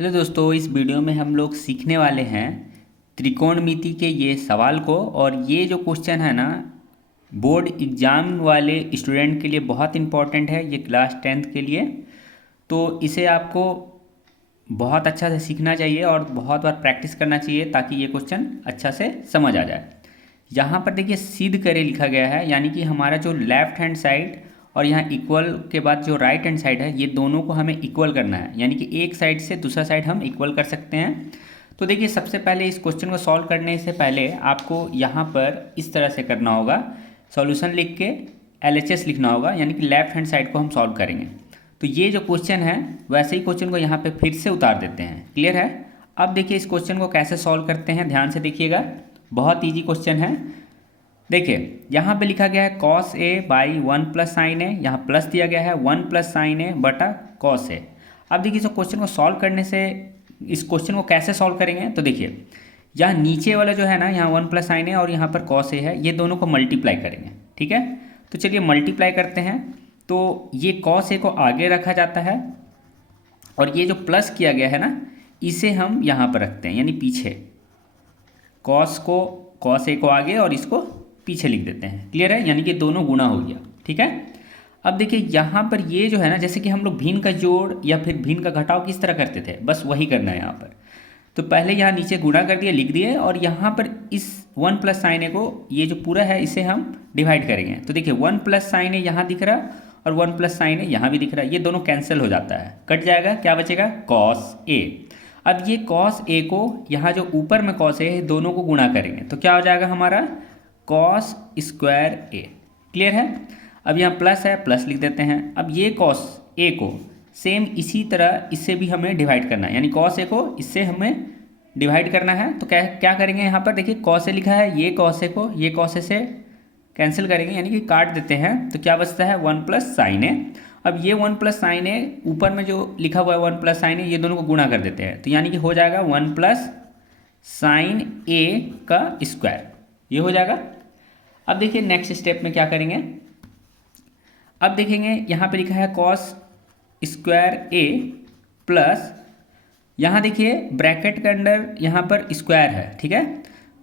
Hello दोस्तों, इस video में हम लोग सीखने वाले हैं त्रिकोणमिति के ये सवाल को। और ये जो क्वेश्चन है ना, बोर्ड एग्ज़ाम वाले स्टूडेंट के लिए बहुत इम्पोर्टेंट है, ये क्लास 10th के लिए। तो इसे आपको बहुत अच्छा से सीखना चाहिए और बहुत बार प्रैक्टिस करना चाहिए ताकि ये क्वेश्चन अच्छा से समझ आ जाए। यहाँ पर देखिए सिद्ध करे लिखा गया है, यानी कि हमारा जो लेफ्ट हैंड साइड और यहाँ इक्वल के बाद जो राइट हैंड साइड है, ये दोनों को हमें इक्वल करना है, यानी कि एक साइड से दूसरा साइड हम इक्वल कर सकते हैं। तो देखिए सबसे पहले इस क्वेश्चन को सॉल्व करने से पहले आपको यहाँ पर इस तरह से करना होगा, सॉल्यूशन लिख के LHS लिखना होगा, यानी कि लेफ्ट हैंड साइड को हम सॉल्व करेंगे। तो ये जो क्वेश्चन है वैसे ही क्वेश्चन को यहाँ पे फिर से उतार देते हैं। क्लियर है? अब देखिए इस क्वेश्चन को कैसे सॉल्व करते हैं, ध्यान से देखिएगा, बहुत ईजी क्वेश्चन है। देखिए यहाँ पे लिखा गया है cos A by 1 plus sine A, यहाँ प्लस दिया गया है 1 प्लस साइन ए बटा cos ए। अब देखिए इस क्वेश्चन को सॉल्व करने से इस क्वेश्चन को कैसे सॉल्व करेंगे, तो देखिए यहाँ नीचे वाला जो है ना, यहाँ 1 प्लस साइन ए और यहाँ पर cos ए है, ये दोनों को मल्टीप्लाई करेंगे। ठीक है, तो चलिए मल्टीप्लाई करते हैं। तो ये cos ए को आगे रखा जाता है और ये जो प्लस किया गया है ना, इसे हम यहाँ पर रखते हैं, यानी पीछे। cos ए को आगे और इसको पीछे लिख देते हैं। क्लियर है? यानी कि दोनों गुणा हो गया। ठीक है, अब देखिए यहाँ पर ये जो है ना, जैसे कि हम लोग भिन्न का जोड़ या फिर भिन्न का घटाव किस तरह करते थे, बस वही करना है यहाँ पर। तो पहले यहाँ नीचे गुणा कर दिया, लिख दिए, और यहाँ पर इस 1 प्लस साइन ए को, ये जो पूरा है इसे हम डिवाइड करेंगे। तो देखिए 1 प्लस साइन ए यहाँ दिख रहा और 1 प्लस साइन ए यहाँ भी दिख रहा है, ये दोनों कैंसिल हो जाता है, कट जाएगा। क्या बचेगा? cos ए। अब ये cos ए को यहाँ जो ऊपर में cos ए है, दोनों को गुणा करेंगे तो क्या हो जाएगा हमारा cos स्क्वायर ए। क्लियर है? अब यहाँ प्लस है, प्लस लिख देते हैं। अब ये cos ए को सेम इसी तरह इससे भी हमें डिवाइड करना है, यानी cos ए को इससे हमें डिवाइड करना है। तो क्या क्या करेंगे, यहाँ पर देखिए cos ए लिखा है, ये cos ए को ये cos ए से कैंसिल करेंगे, यानी कि काट देते हैं। तो क्या बचता है? 1 प्लस साइन ए। अब ये 1 प्लस साइन ए ऊपर में जो लिखा हुआ है 1 प्लस साइन ए, ये दोनों को गुणा कर देते हैं, तो यानी कि हो जाएगा 1 प्लस साइन ए का स्क्वायर, ये हो जाएगा। अब देखिए नेक्स्ट स्टेप में क्या करेंगे, अब देखेंगे यहाँ पे लिखा है cos स्क्वायर ए प्लस, यहाँ देखिए ब्रैकेट के अंदर यहाँ पर स्क्वायर है। ठीक है,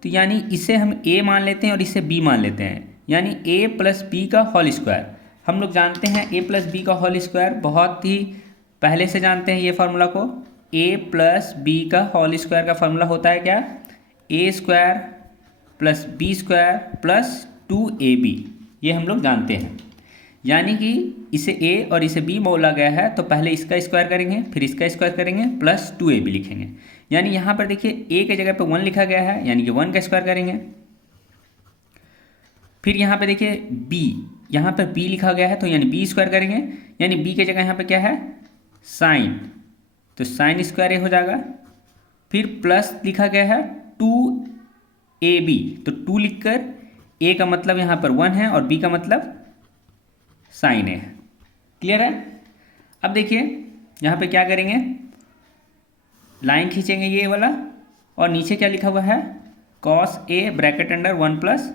तो यानी इसे हम a मान लेते हैं और इसे b मान लेते हैं, यानी a प्लस बी का होल स्क्वायर। हम लोग जानते हैं a प्लस बी का होल स्क्वायर, बहुत ही पहले से जानते हैं ये फार्मूला को। a प्लस बी का होल स्क्वायर का फार्मूला होता है क्या? a square plus b square plus 2ab, ये हम लोग जानते हैं। यानी कि इसे a और इसे b बोला गया है, तो पहले इसका स्क्वायर करेंगे, फिर इसका स्क्वायर करेंगे, प्लस 2ab लिखेंगे। यानी यहाँ पर देखिए a के जगह पे 1 लिखा गया है, यानी कि 1 का स्क्वायर करेंगे। फिर यहाँ पे देखिए b, यहाँ पर b लिखा गया है, तो यानी b स्क्वायर करेंगे, यानी b के जगह यहाँ पे क्या है? साइन, तो साइन स्क्वायर ए हो जाएगा। फिर प्लस लिखा गया है 2ab, तो 2 लिखकर a का मतलब यहाँ पर 1 है और b का मतलब साइन ए है। क्लियर है? अब देखिए यहाँ पे क्या करेंगे, लाइन खींचेंगे ये वाला, और नीचे क्या लिखा हुआ है? cos a bracket under 1 plus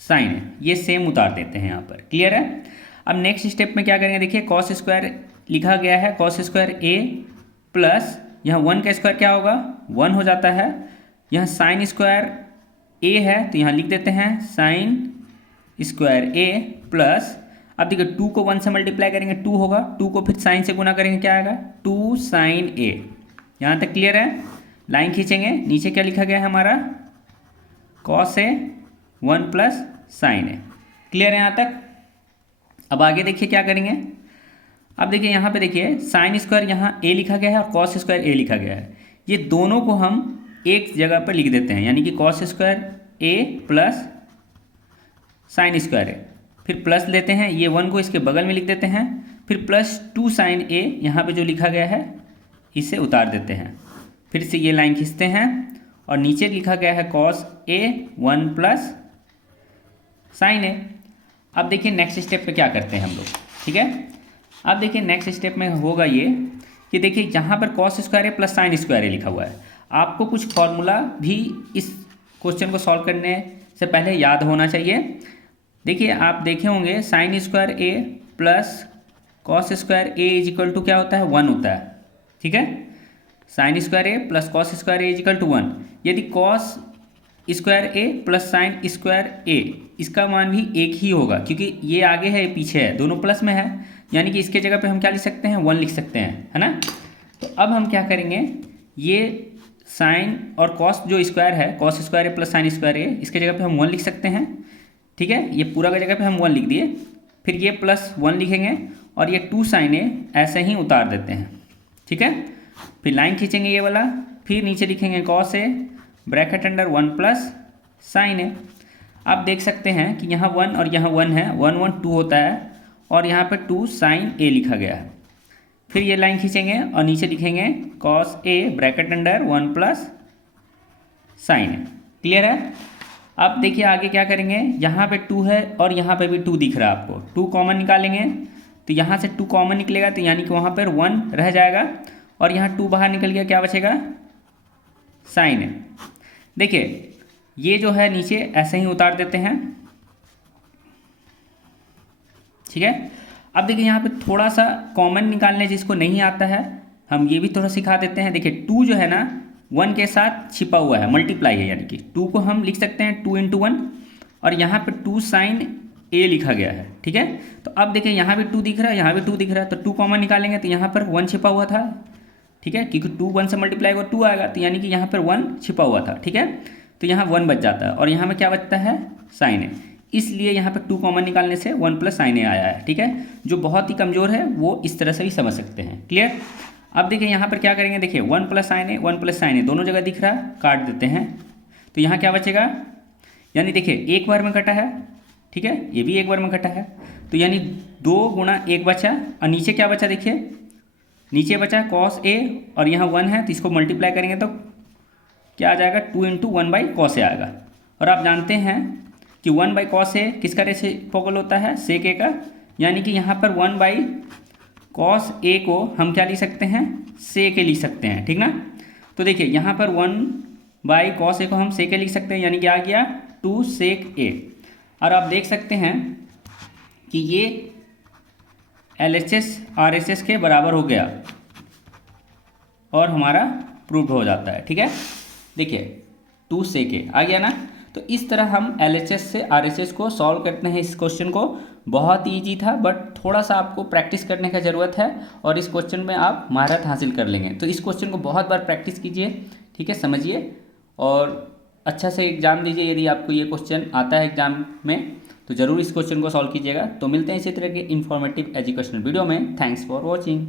sine A, ये सेम उतार देते हैं यहाँ पर। क्लियर है? अब नेक्स्ट स्टेप में क्या करेंगे, देखिए cos स्क्वायर लिखा गया है, cos स्क्वायर a प्लस यहाँ 1 का स्क्वायर क्या होगा? 1 हो जाता है। यहाँ साइन स्क्वायर a है, तो यहाँ लिख देते हैं साइन स्क्वायर a प्लस, अब देखिए 2 को 1 से मल्टीप्लाई करेंगे 2 होगा, 2 को फिर साइन से गुना करेंगे, क्या आएगा? 2 साइन a। यहाँ तक क्लियर है? लाइन खींचेंगे, नीचे क्या लिखा गया है हमारा? cos a 1 plus sine A. Clear है यहाँ तक? अब आगे देखिए क्या करेंगे, अब देखिए यहाँ पे देखिए साइन स्क्वायर यहाँ a लिखा गया है और cos स्क्वायर a लिखा गया है, ये दोनों को हम एक जगह पर लिख देते हैं, यानी कि cos square a plus sine square A. फिर प्लस लेते हैं, ये 1 को इसके बगल में लिख देते हैं, फिर प्लस 2 साइन ए, यहाँ पे जो लिखा गया है इसे उतार देते हैं। फिर से ये लाइन खींचते हैं और नीचे लिखा गया है cos a 1 प्लस साइन ए। अब देखिए नेक्स्ट स्टेप पे क्या करते हैं हम लोग। ठीक है, अब देखिए नेक्स्ट स्टेप में होगा ये कि देखिए यहाँ पर cos square a plus sine square ए लिखा हुआ है। आपको कुछ फॉर्मूला भी इस क्वेश्चन को सॉल्व करने से पहले याद होना चाहिए। देखिए आप देखे होंगे sine square a plus cos square a is equal to क्या होता है? 1 होता है। ठीक है, sine square a plus cos square a is equal to 1। यदि cos square a plus sine square a, इसका मान भी एक ही होगा क्योंकि ये आगे है ये पीछे है, दोनों प्लस में है, यानी कि इसके जगह पे हम क्या लिख सकते हैं, 1 लिख सकते हैं, है ना। तो अब हम क्या करेंगे, ये साइन और कॉस जो स्क्वायर है, cos square a plus sine square ए, इसके जगह पे हम 1 लिख सकते हैं, ठीक है। ये पूरा का जगह पे हम 1 लिख दिए, फिर ये प्लस 1 लिखेंगे और ये 2 साइन ए ऐसे ही उतार देते हैं, ठीक है। फिर लाइन खींचेंगे ये वाला, फिर नीचे लिखेंगे cos A bracket under 1 plus sine ए। आप देख सकते हैं कि यहाँ 1 और यहाँ 1 है, 1 1 2 होता है और यहाँ पे 2 साइन ए लिखा गया है। फिर ये लाइन खींचेंगे और नीचे लिखेंगे cos A bracket under 1 plus sine A. Clear है। अब देखिए आगे क्या करेंगे, यहाँ पे 2 है और यहाँ पे भी 2 दिख रहा है आपको, 2 कॉमन निकालेंगे तो यहाँ से 2 कॉमन निकलेगा तो यानी कि वहाँ पर 1 रह जाएगा और यहाँ 2 बाहर निकल गया, क्या बचेगा, साइन है। देखिए ये जो है नीचे ऐसे ही उतार देते हैं, ठीक है। अब देखिए यहाँ पे थोड़ा सा कॉमन निकालने जिसको नहीं आता है हम ये भी थोड़ा सिखा देते हैं। देखिए 2 जो है ना 1 के साथ छिपा हुआ है, मल्टीप्लाई है, यानी कि 2 को हम लिख सकते हैं 2 × 1 और यहाँ पे 2 साइन ए लिखा गया है, ठीक है। तो अब देखिए यहाँ भी 2 दिख रहा है, यहाँ भी 2 दिख रहा है, तो 2 कॉमन निकालेंगे तो यहाँ पर 1 छिपा हुआ था, ठीक है, क्योंकि 2 1 से मल्टीप्लाई होगा 2 आएगा, तो यानी कि यहाँ पर 1 छिपा हुआ था, ठीक है। तो यहाँ 1 बच जाता है और यहाँ में क्या बचता है, साइन ए, इसलिए यहाँ पे 2 कॉमन निकालने से 1 प्लस साइन ए आया है, ठीक है। जो बहुत ही कमज़ोर है वो इस तरह से भी समझ सकते हैं। क्लियर। अब देखिए यहाँ पर क्या करेंगे, देखिए 1 प्लस साइन ए 1 प्लस साइन ए दोनों जगह दिख रहा है, काट देते हैं तो यहाँ क्या बचेगा, यानी देखिए एक बार में कटा है, ठीक है, ये भी एक बार में कटा है, तो यानी 2 × 1 बचा और नीचे क्या बचा, देखिए नीचे बचा कॉस ए और यहाँ 1 है तो इसको मल्टीप्लाई करेंगे तो क्या आ जाएगा, 2 × 1/cos ए आएगा। और आप जानते हैं कि 1/cos ए किसका रेसिप्रोकल होता है, सेक ए का, यानी कि यहाँ पर 1/cos ए को हम क्या लिख सकते हैं, सेक ए लिख सकते हैं, ठीक ना। तो देखिए यहाँ पर 1/cos ए को हम सेक ए लिख सकते हैं, यानी कि आ गया 2 सेक ए। और आप देख सकते हैं कि ये LHS RHS के बराबर हो गया और हमारा प्रूव हो जाता है, ठीक है। देखिए 2 सेक ए आ गया ना। तो इस तरह हम LHS से RHS को सॉल्व करते हैं इस क्वेश्चन को। बहुत ईजी था बट थोड़ा सा आपको प्रैक्टिस करने का ज़रूरत है और इस क्वेश्चन में आप महारत हासिल कर लेंगे। तो इस क्वेश्चन को बहुत बार प्रैक्टिस कीजिए, ठीक है, समझिए और अच्छा से एग्ज़ाम दीजिए। यदि आपको ये क्वेश्चन आता है एग्ज़ाम में तो ज़रूर इस क्वेश्चन को सॉल्व कीजिएगा। तो मिलते हैं इसी तरह के इन्फॉर्मेटिव एजुकेशनल वीडियो में। Thanks for watching.